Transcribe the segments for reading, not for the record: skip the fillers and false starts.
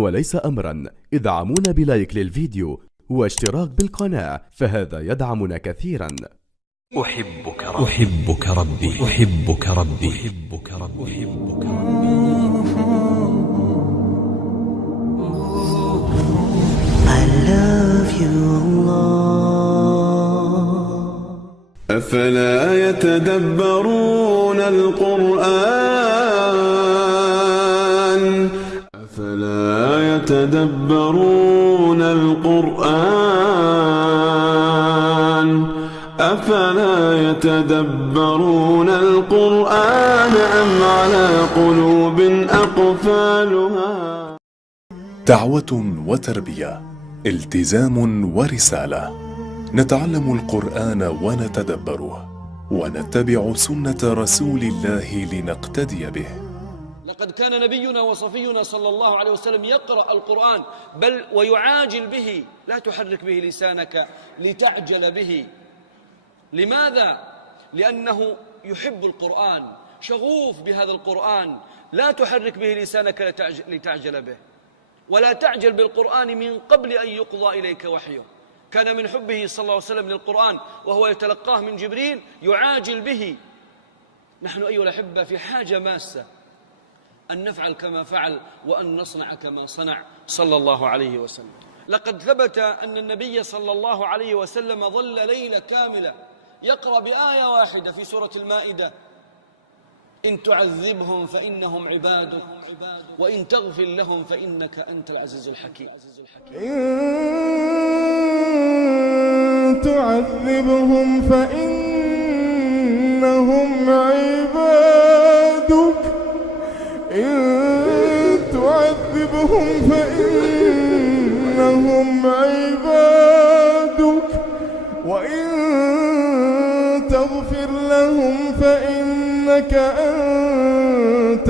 وليس أمرا ادعمونا بلايك للفيديو واشتراك بالقناة، فهذا يدعمنا كثيرا. أحبك ربي أحبك ربي أحبك ربي أحبك ربي أحبك ربي. I love you Allah. أفلا يتدبرون القرآن أفلا يتدبرون القرآن أفلا يتدبرون القرآن أم على قلوب أقفالها. دعوة وتربية، التزام ورسالة. نتعلم القرآن ونتدبره ونتبع سنة رسول الله لنقتدي به. لقد كان نبينا وصفينا صلى الله عليه وسلم يقرأ القرآن بل ويعاجل به، لا تحرك به لسانك لتعجل به. لماذا؟ لأنه يحب القرآن، شغوف بهذا القرآن. لا تحرك به لسانك لتعجل به، ولا تعجل بالقرآن من قبل أن يقضى إليك وحيه. كان من حبه صلى الله عليه وسلم للقرآن وهو يتلقاه من جبريل يعاجل به. نحن أيها الأحبة في حاجة ماسة أن نفعل كما فعل وأن نصنع كما صنع صلى الله عليه وسلم. لقد ثبت أن النبي صلى الله عليه وسلم ظل ليلة كاملة يقرأ بآية واحدة في سورة المائدة: إن تعذبهم فإنهم عبادك وإن تغفر لهم فإنك أنت العزيز الحكيم. إن تعذبهم فإنهم عبادك إن تعذبهم فإنهم عبادك وإن تغفر لهم فإنك أنت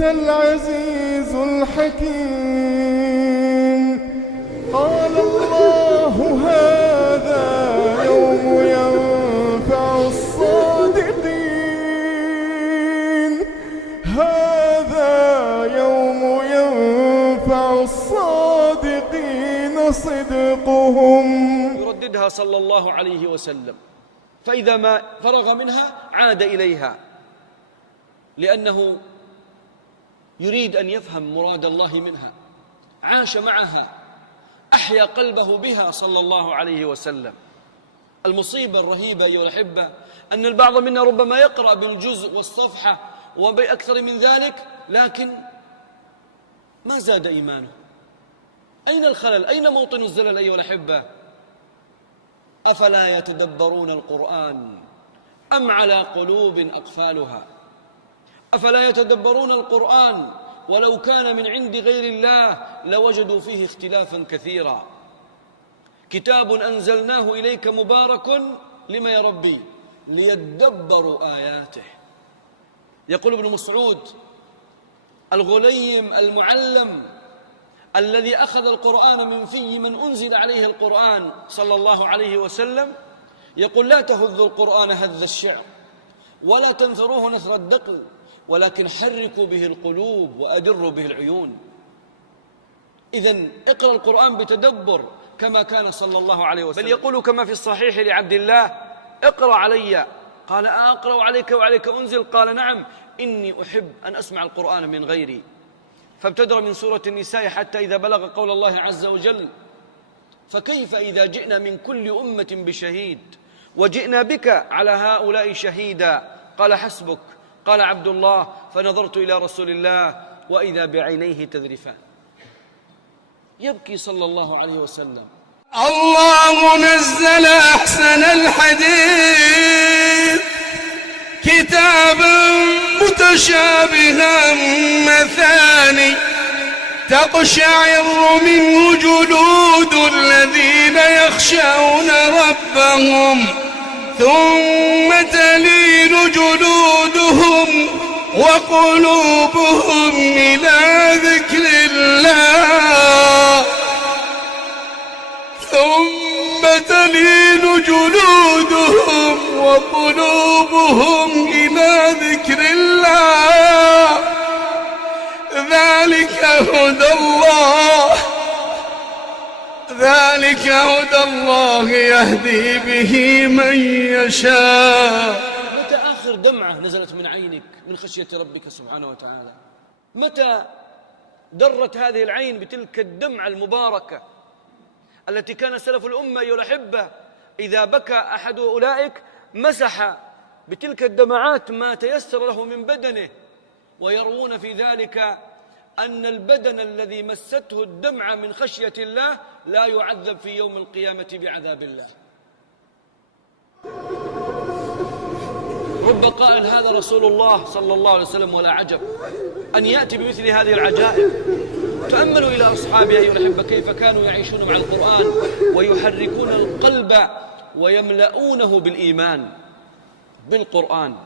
العزيز الحكيم. قال الله: هذا يوم ينفع الصادقين هذا يوم ينفع الصادقين صدقهم. يرددها صلى الله عليه وسلم، فإذا ما فرغ منها عاد إليها، لأنه يريد أن يفهم مراد الله منها. عاش معها، أحيا قلبه بها صلى الله عليه وسلم. المصيبة الرهيبة أيها الأحبة أن البعض منا ربما يقرأ بالجزء والصفحة وبأكثر من ذلك، لكن ما زاد إيمانه. أين الخلل؟ أين موطن الزلل أيها الأحبة؟ أفلا يتدبرون القرآن أم على قلوب أقفالها؟ أفلا يتدبرون القرآن ولو كان من عند غير الله لوجدوا فيه اختلافا كثيرا. كتاب أنزلناه إليك مبارك لما يا ربي؟ ليدبروا آياته. يقول ابن مسعود: الغليم المعلم الذي أخذ القرآن من في من أنزل عليه القرآن صلى الله عليه وسلم يقول: لا تهذوا القرآن هذ الشعر ولا تنثروه نثر الدقل، ولكن حركوا به القلوب وأدروا به العيون. إذن اقرأ القرآن بتدبر كما كان صلى الله عليه وسلم. بل يقول كما في الصحيح لعبد الله: اقرأ علي. قال: أقرأ عليك وعليك أنزل؟ قال: نعم، إني أحب أن أسمع القرآن من غيري. فابتدر من سورة النساء حتى إذا بلغ قول الله عز وجل: فكيف إذا جئنا من كل أمة بشهيد وجئنا بك على هؤلاء شهيدا؟ قال: حسبك. قال عبد الله: فنظرت إلى رسول الله وإذا بعينيه تذرفان. يبكي صلى الله عليه وسلم. الله نزل أحسن الحديث كتابا متشابها مثاني تقشعر منه جلود الذين يخشون ربهم ثم تلين جلودهم وقلوبهم إلى ذكر الله ثم تلين جلودهم وقلوبهم إلى ذكر الله. ذلك هدى الله، ذلك هدى الله يهدي به من يشاء. متى آخر دمعة نزلت من عينك من خشية ربك سبحانه وتعالى؟ متى درت هذه العين بتلك الدمعة المباركة التي كان سلف الأمة يحبه إذا بكى أحد أولئك مسح بتلك الدمعات ما تيسر له من بدنه، ويروون في ذلك أن البدن الذي مسته الدمعة من خشية الله لا يعذب في يوم القيامة بعذاب الله. رب قائل هذا رسول الله صلى الله عليه وسلم، ولا عجب أن يأتي بمثل هذه العجائب. تأملوا إلى أصحابه أيها الأحبة كيف كانوا يعيشون مع القرآن ويحركون القلب ويملؤونه بالإيمان بالقرآن.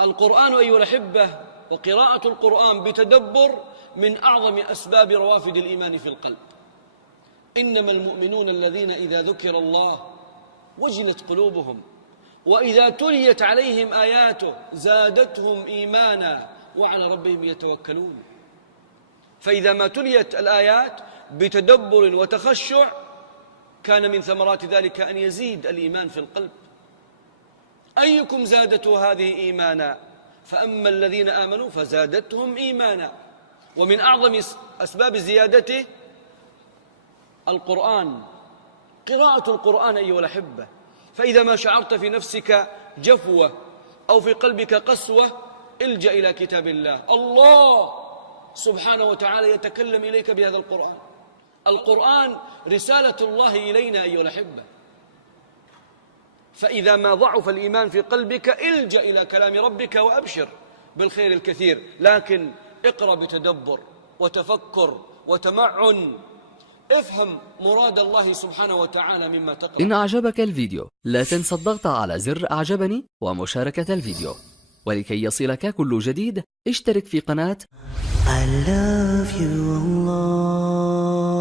القرآن أيها الأحبة وقراءة القرآن بتدبر من أعظم أسباب روافد الإيمان في القلب. إنما المؤمنون الذين إذا ذكر الله وجلت قلوبهم وإذا تليت عليهم آياته زادتهم إيمانا وعلى ربهم يتوكلون. فإذا ما تليت الآيات بتدبر وتخشع كان من ثمرات ذلك أن يزيد الإيمان في القلب. أيكم زادته هذه إيمانا؟ فأما الذين آمنوا فزادتهم إيمانا. ومن أعظم أسباب زيادته القرآن، قراءة القرآن أيها الأحبة. فإذا ما شعرت في نفسك جفوة أو في قلبك قسوة الجأ إلى كتاب الله. الله سبحانه وتعالى يتكلم إليك بهذا القرآن. القرآن رسالة الله إلينا أيها الأحبة. فإذا ما ضعف الإيمان في قلبك الجأ إلى كلام ربك وأبشر بالخير الكثير، لكن اقرأ بتدبر وتفكر وتمعن. افهم مراد الله سبحانه وتعالى مما تقرأ. إن أعجبك الفيديو لا تنسى الضغط على زر أعجبني ومشاركة الفيديو، ولكي يصلك كل جديد اشترك في قناة I love you Allah.